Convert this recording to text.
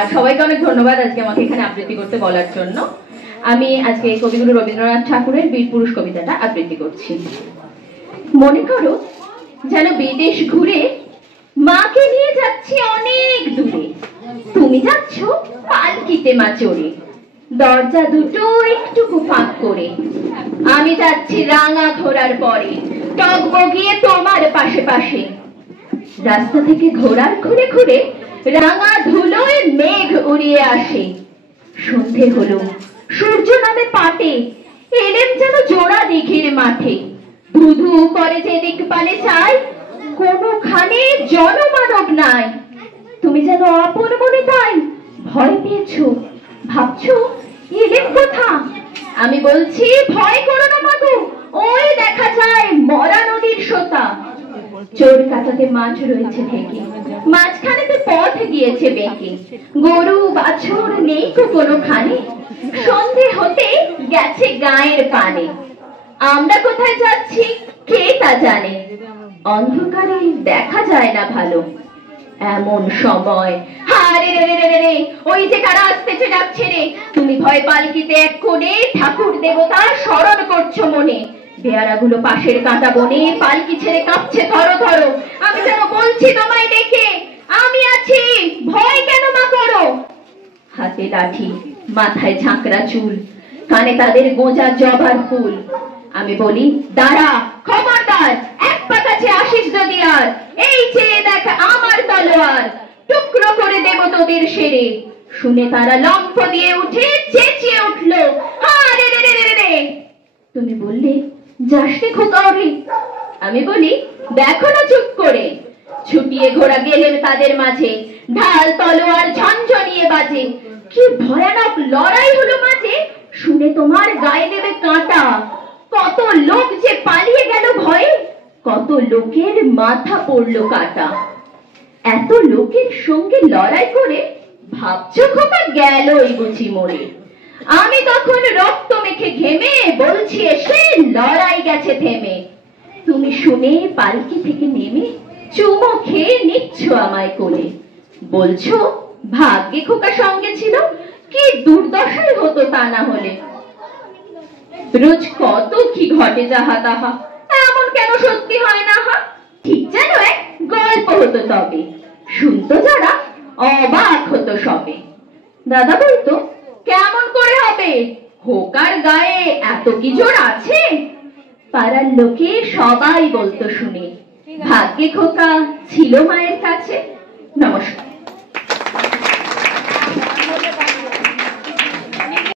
সবাইকে অনেক ধন্যবাদ আজকে আমাকে এখানে আবৃত্তি করতে বলার জন্য। আমি আজকে কবিগুরু রবীন্দ্রনাথ ঠাকুরের বীর পুরুষ কবিতাটা আবৃত্তি করছি। মনে করো যেন বিদেশ ঘুরে মাকে নিয়ে যাচ্ছি অনেক দূরে, তুমি যাচ্ছ পালকিতে মা চড়ে, দরজা দুটো একটুকু ফাঁক করে। আমি যাচ্ছি রাঙা ঘোড়ার পরে, টগবগিয়ে তোমার পাশে পাশে। রাস্তা থেকে ঘোড়ার ঘুরে ঘুরে রাঙা ধুলোয় মেঘ উড়িয়ে আসে। সন্ধে হলো, সূর্য নামে পাটে, এলেম যেন জোড়া দিঘির মাঠে। ধুধু করে যেদিক পানে চাই, কোনোখানে জনমানব নাই। তুমি যেন আপন মনে তাই ভয় পেয়েছো, ভাবছো এলেম কোথা। আমি বলছি ভয় করো না মাগো, ওই দেখা যায় মরা নদীর সোতা। চোর কাটাতে মাছ রয়েছে ঢেকে, মাঝখানেতে পথ গিয়েছে বেঁকে। গরু বাছুর নেই তো কোনোখানে, সন্ধে হতে গেছে গায়ের পানে। আমরা কোথায় যাচ্ছি কে তা জানে, অন্ধকারে দেখা যায় না ভালো। এমন সময় হারে রে রে রে রে, ওই যে কারা আসতেছে যাচ্ছে রে। তুমি ভয় পালকিতে এক কোণে ঠাকুর দেবতা স্মরণ করছো মনে। বেয়ারাগুলো পাশের কাঁটা বনে পালকি ছেড়ে কাঁপছে ধরো ধরো। আমি যেন বলছি তোমায় ডেকে, আমি আছি ভয় কেন মা করো। হাতে লাঠি, মাথায় ঝাঁকড়া চুল, কানে তাদের গোঁজা জবার ফুল। আমি বলি দাঁড়া খবরদার, এক পা কাছে আসিস যদি আর। এই চেয়ে দেখ আমার তলোয়ার, টুকরো করে দেব তোদের সেরে। শুনে তারা লম্ফ দিয়ে উঠে চেঁচিয়ে উঠলো হারে রে রে রে রে। তুমি বললে যাসনি খোকাওরে। আমি বলি দেখো না চুপ করে। ছুটিয়ে ঘোড়া গেলেন তাদের মাঝে, ঢাল তলোয়ার ঝনঝনিয়ে বাজে। কি ভয়ানক লড়াই হলো মাঝে, শুনে তোমার গায়ে দেবে কাঁটা। কত লোক যে পালিয়ে গেল ভয়ে, কত লোকের মাথা পড়লো কাটা। এত লোকের সঙ্গে লড়াই করে ভাবছো খোকা গেলই বুঝি মরে। আমি তখন রক্ত মেখে ঘেমে বলছি এসে লড়াই গেছে থেমে। তুমি শুনে পালকি থেকে নেমে চুমো খেয়ে নিচ্ছ আমায় কোলে। বলছো ভাগ্যে খোকা সঙ্গে ছিল, কি দুর্দশাই হতো তা না হলে। রোজ কত কি ঘটে যাহা তাহা, এমন কেন সত্যি হয় না হা। ঠিক যেন এক গল্প হতো তবে, শুনতো যারা অবাক হতো সবে। দাদা বলতো কেমন করে হবে, খোকার গায়ে এত কি জোর আছে। পাড়ার লোকে সবাই বলতো শুনে, ভাগ্যে খোকা ছিল মায়ের কাছে। নমস্কার।